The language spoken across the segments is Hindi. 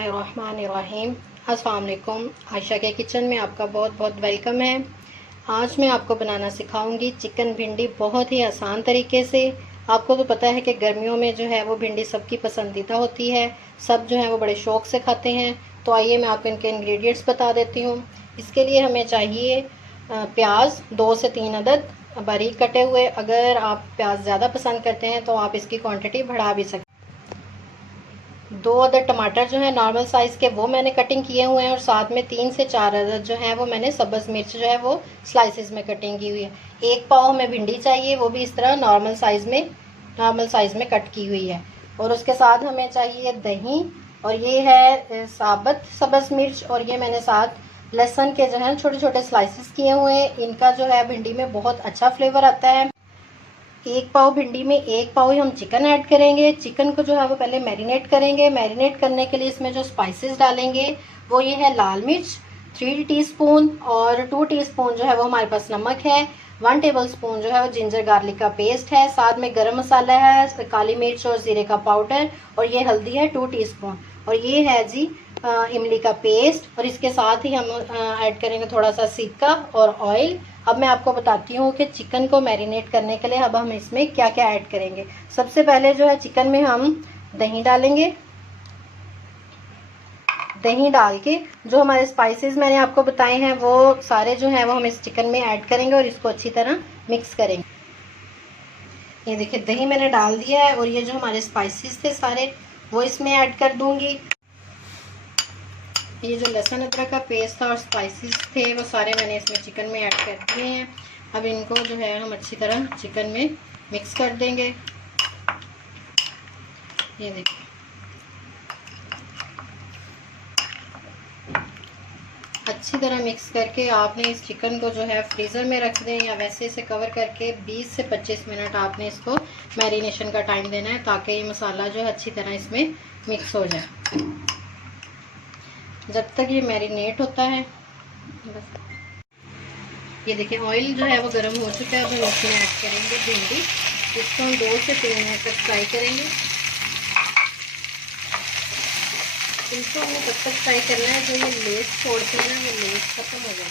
बिस्मिल्लाहिर्रहमानिर्रहीम। अस्सलाम वालेकुम। आयशा के किचन में आपका बहुत बहुत वेलकम है। आज मैं आपको बनाना सिखाऊंगी चिकन भिंडी बहुत ही आसान तरीके से। आपको तो पता है कि गर्मियों में जो है वो भिंडी सबकी पसंदीदा होती है, सब जो है वो बड़े शौक़ से खाते हैं। तो आइए मैं आपको इनके इंग्रेडिएंट्स बता देती हूँ। इसके लिए हमें चाहिए प्याज 2 से 3 अदद बारीक कटे हुए। अगर आप प्याज ज़्यादा पसंद करते हैं तो आप इसकी क्वांटिटी बढ़ा भी सकते हैं। 2 अदद टमाटर जो है नॉर्मल साइज़ के, वो मैंने कटिंग किए हुए हैं। और साथ में 3 से 4 अदद जो है वो मैंने सब्ज़ मिर्च जो है वो स्लाइसेस में कटिंग की हुई है। 1 पाव हमें भिंडी चाहिए, वो भी इस तरह नॉर्मल साइज़ में कट की हुई है। और उसके साथ हमें चाहिए दही, और ये है साबुत सब्ज़ मिर्च, और ये मैंने साथ लहसुन के जो है छोटे छोटे स्लाइसेस किए हुए हैं। इनका जो है भिंडी में बहुत अच्छा फ्लेवर आता है। 1 पाव भिंडी में 1 पाव ही हम चिकन ऐड करेंगे। चिकन को जो है वो पहले मैरिनेट करेंगे। मैरिनेट करने के लिए इसमें जो स्पाइसेस डालेंगे वो ये है लाल मिर्च 3 टीस्पून, और 2 टीस्पून जो है वो हमारे पास नमक है। 1 टेबलस्पून जो है वो जिंजर गार्लिक का पेस्ट है। साथ में गरम मसाला है, काली मिर्च और जीरे का पाउडर, और ये हल्दी है 2 टीस्पून, और ये है जी इमली का पेस्ट। और इसके साथ ही हम ऐड करेंगे थोड़ा सा सिरका और ऑयल। अब मैं आपको बताती हूँ कि चिकन को मैरिनेट करने के लिए अब हम इसमें क्या क्या ऐड करेंगे। सबसे पहले जो है चिकन में हम दही डालेंगे। दही डाल के जो हमारे स्पाइसेस मैंने आपको बताए हैं वो सारे जो हैं वो हम इस चिकन में ऐड करेंगे और इसको अच्छी तरह मिक्स करेंगे। ये देखिए दही मैंने डाल दिया है, और ये जो हमारे स्पाइसेस थे सारे वो इसमें ऐड कर दूंगी। ये जो लहसुन अदरक का पेस्ट था और स्पाइसेस थे वो सारे मैंने इसमें चिकन में ऐड कर दिए हैं। अब इनको जो है हम अच्छी तरह चिकन में मिक्स कर देंगे। ये देखिए अच्छी तरह मिक्स करके आपने इस चिकन को जो है फ्रीज़र में रख दें, या वैसे इसे कवर करके 20 से 25 मिनट आपने इसको मैरिनेशन का टाइम देना है, ताकि ये मसाला जो है अच्छी तरह इसमें मिक्स हो जाए। जब तक ये मैरिनेट होता है बस। ये देखिए ऑयल जो है वो गर्म हो चुका है। अब हम इसमें ऐड करेंगे भिंडी। इसको हम 2 से 3 मिनट तक फ्राई करेंगे। इनको हमें तब तक फ्राई करना है जो ये लेस छोड़ते हैं ना, ये लेस खत्म हो जाए।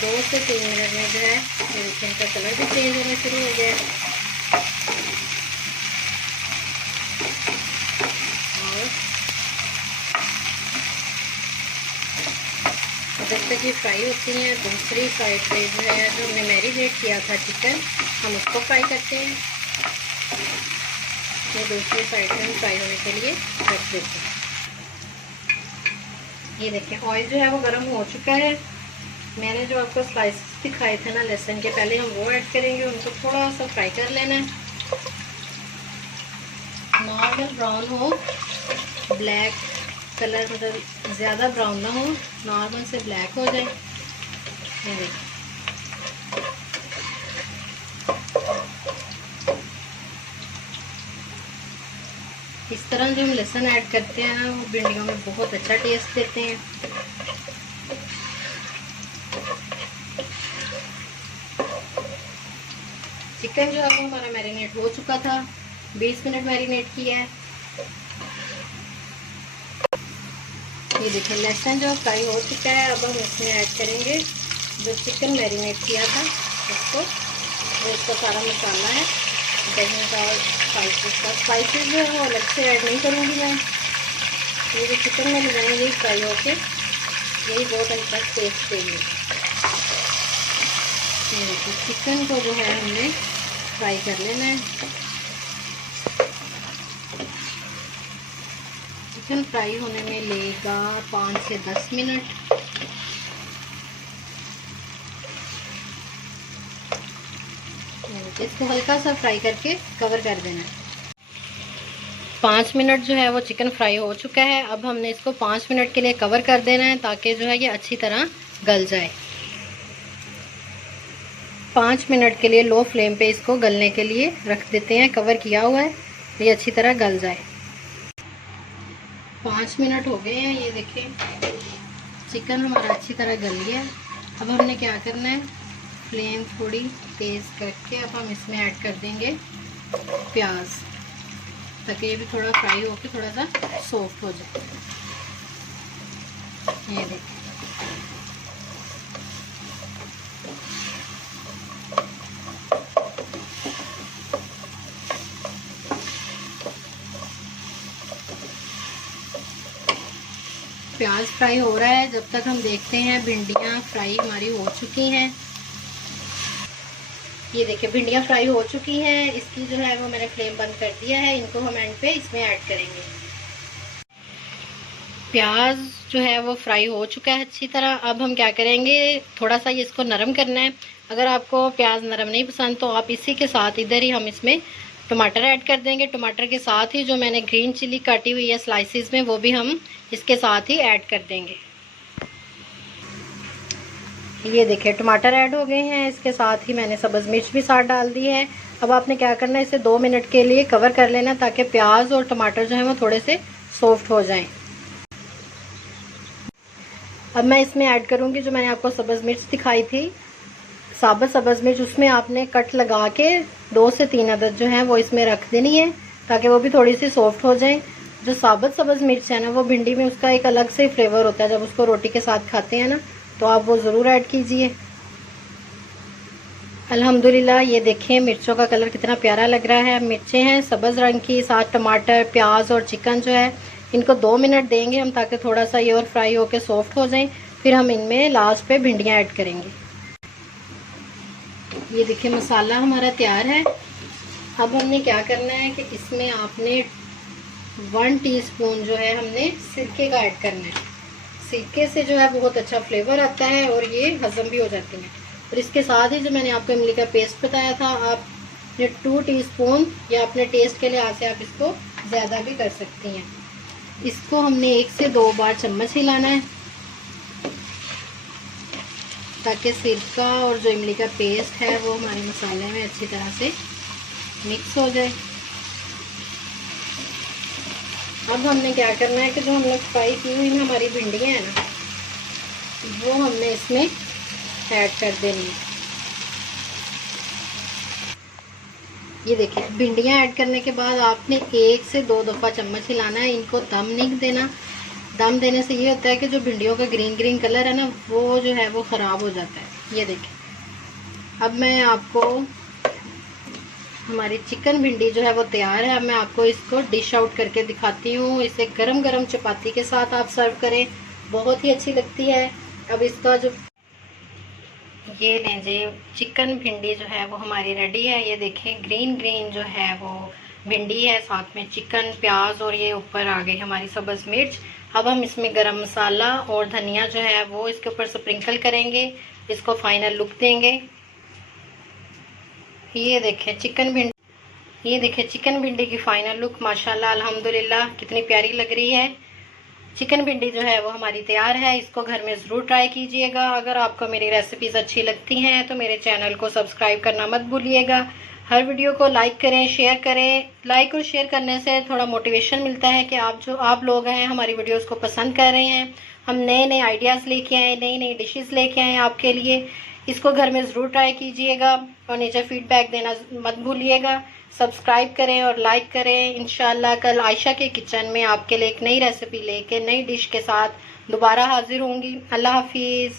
दो से 3 मिनट में जो है मेरे का कलर भी चेंज होना शुरू हो गया है। जब तक ये फ्राई होती हैं, दूसरी साइड पे जो है जो हमने मैरिनेट किया था चिकन, हम उसको फ्राई करते हैं। ये दूसरी साइड पे हम फ्राई होने के लिए रख देते हैं। ये देखिए ऑयल जो है वो गर्म हो चुका है। मैंने जो आपको स्लाइसेस दिखाए थे ना लहसुन के, पहले हम वो ऐड करेंगे। उनको थोड़ा सा फ्राई कर लेना है, नॉर्मल ब्राउन हो, ब्लैक कलर मतलब ज़्यादा ब्राउन ना हो, नॉर्मल से ब्लैक हो जाए। ये देखिए इस तरह जो हम लहसुन ऐड करते हैं ना वो भिंडियों में बहुत अच्छा टेस्ट देते हैं। चिकन जो है वो हमारा मैरिनेट हो चुका था, 20 मिनट मैरिनेट किया है। ये देखिए लहसुन जो फ्राई हो चुका है। अब हम इसमें ऐड करेंगे जो चिकन मैरिनेट किया था उसको, और इसका सारा मसाला है, दही का और स्पाइसेस जो है वो अलग से ऐड नहीं करूँगी मैं। ये जो चिकन में लगाएंगे यही फ्राई होके यही बहुत अच्छा टेस्ट देंगे। ये देखिए चिकन को जो है हमने फ्राई कर लेना है। चिकन फ्राई होने में लेगा 5 से 10 मिनट। इसको हल्का सा फ्राई करके कवर कर देना है। 5 मिनट जो है वो चिकन फ्राई हो चुका है। अब हमने इसको 5 मिनट के लिए कवर कर देना है, ताकि जो है ये अच्छी तरह गल जाए। 5 मिनट के लिए लो फ्लेम पे इसको गलने के लिए रख देते हैं। कवर किया हुआ है, ये अच्छी तरह गल जाए। 5 मिनट हो गए हैं। ये देखिए चिकन हमारा अच्छी तरह गल गया। अब हमने क्या करना है, फ्लेम थोड़ी तेज़ करके अब हम इसमें ऐड कर देंगे प्याज, ताकि ये भी थोड़ा फ्राई होकर थोड़ा सा सॉफ्ट हो जाए। ये देखिए, प्याज फ्राई हो रहा है। जब तक हम देखते हैं भिंडियाँ फ्राई हमारी हो चुकी हैं। ये देखिए भिंडियाँ फ्राई हो चुकी हैं। इसकी जो है वो मैंने फ्लेम बंद कर दिया है। इनको हम एंड पे इसमें ऐड करेंगे। प्याज जो है वो फ्राई हो चुका है अच्छी तरह। अब हम क्या करेंगे, थोड़ा सा ये इसको नरम करना है। अगर आपको प्याज नरम नहीं पसंद तो आप इसी के साथ इधर ही हम इसमें टमाटर ऐड कर देंगे। टमाटर के साथ ही जो मैंने ग्रीन चिली काटी हुई है स्लाइसिस में, वो भी हम इसके साथ ही ऐड कर देंगे। ये देखिए टमाटर ऐड हो गए हैं। इसके साथ ही मैंने सब्ज़ मिर्च भी साथ डाल दी है। अब आपने क्या करना है, इसे 2 मिनट के लिए कवर कर लेना, ताकि प्याज और टमाटर जो है वो थोड़े से सॉफ्ट हो जाएं। अब मैं इसमें ऐड करूँगी जो मैंने आपको सब्ज़ मिर्च दिखाई थी, साबुत सब्ज़ मिर्च। उसमें आपने कट लगा के 2 से 3 अदद जो है वो इसमें रख देनी है, ताकि वो भी थोड़ी सी सॉफ्ट हो जाए। जो साबुत सब्ज़ मिर्च है ना, वो भिंडी में उसका एक अलग से फ्लेवर होता है। जब उसको रोटी के साथ खाते हैं ना, तो आप वो ज़रूर ऐड कीजिए। अल्हम्दुलिल्लाह, ये देखें मिर्चों का कलर कितना प्यारा लग रहा है। मिर्चें हैं सब्ज़ रंग की, साथ टमाटर, प्याज और चिकन जो है, इनको 2 मिनट देंगे हम, ताकि थोड़ा सा ये और फ्राई होकर सॉफ्ट हो जाएं। फिर हम इनमें लास्ट पे भिंडियाँ ऐड करेंगे। ये देखिए मसाला हमारा तैयार है। अब हमने क्या करना है कि इसमें आपने 1 टीस्पून जो है हमने सिरके का ऐड करना है। सिरके से जो है बहुत अच्छा फ्लेवर आता है और ये हज़म भी हो जाती है। और इसके साथ ही जो मैंने आपको इमली का पेस्ट बताया था, आपने 2 टीस्पून, या अपने टेस्ट के लिहाज से आप इसको ज़्यादा भी कर सकती हैं। इसको हमने 1 से 2 बार चम्मच हिलाना है, ताकि सिरका और जो इमली का पेस्ट है वो हमारे मसाले में अच्छी तरह से मिक्स हो जाए। अब हमने क्या करना है कि जो हम लोग फ्राई की हुई में हमारी भिंडियाँ हैं ना, वो हमने इसमें ऐड कर देनी है। ये देखिए भिंडियाँ ऐड करने के बाद आपने 1 से 2 दफ़ा चम्मच हिलाना है। इनको दम नहीं देना। दम देने से ये होता है कि जो भिंडियों का ग्रीन ग्रीन कलर है ना, वो जो है वो ख़राब हो जाता है। ये देखिए अब मैं आपको, हमारी चिकन भिंडी जो है वो तैयार है। अब मैं आपको इसको डिश आउट करके दिखाती हूँ। इसे गरम गरम चपाती के साथ आप सर्व करें, बहुत ही अच्छी लगती है। अब इसका जो, ये लें जी, चिकन भिंडी जो है वो हमारी रेडी है। ये देखें ग्रीन ग्रीन जो है वो भिंडी है, साथ में चिकन, प्याज और ये ऊपर आ गई हमारी सब्ज़ मिर्च। अब हम इसमें गरम मसाला और धनिया जो है वो इसके ऊपर स्प्रिंकल करेंगे, इसको फाइनल लुक देंगे। ये देखें चिकन भिंडी, ये देखें चिकन भिंडी की फाइनल लुक। माशाल्लाह अल्हम्दुलिल्लाह कितनी प्यारी लग रही है। चिकन भिंडी जो है वो हमारी तैयार है। इसको घर में ज़रूर ट्राई कीजिएगा। अगर आपको मेरी रेसिपीज़ अच्छी लगती हैं तो मेरे चैनल को सब्सक्राइब करना मत भूलिएगा। हर वीडियो को लाइक करें, शेयर करें। लाइक और शेयर करने से थोड़ा मोटिवेशन मिलता है कि आप लोग हैं हमारी वीडियोस को पसंद कर रहे हैं। हम नए नए आइडियाज़ लेके आए, नई नई डिशेस लेके आए आपके लिए। इसको घर में ज़रूर ट्राई कीजिएगा और नीचे फीडबैक देना मत भूलिएगा। सब्सक्राइब करें और लाइक करें। इंशाल्लाह कल आयशा के किचन में आपके लिए एक नई रेसिपी लेके, नई डिश के साथ दोबारा हाजिर होंगी। अल्लाह हाफिज़।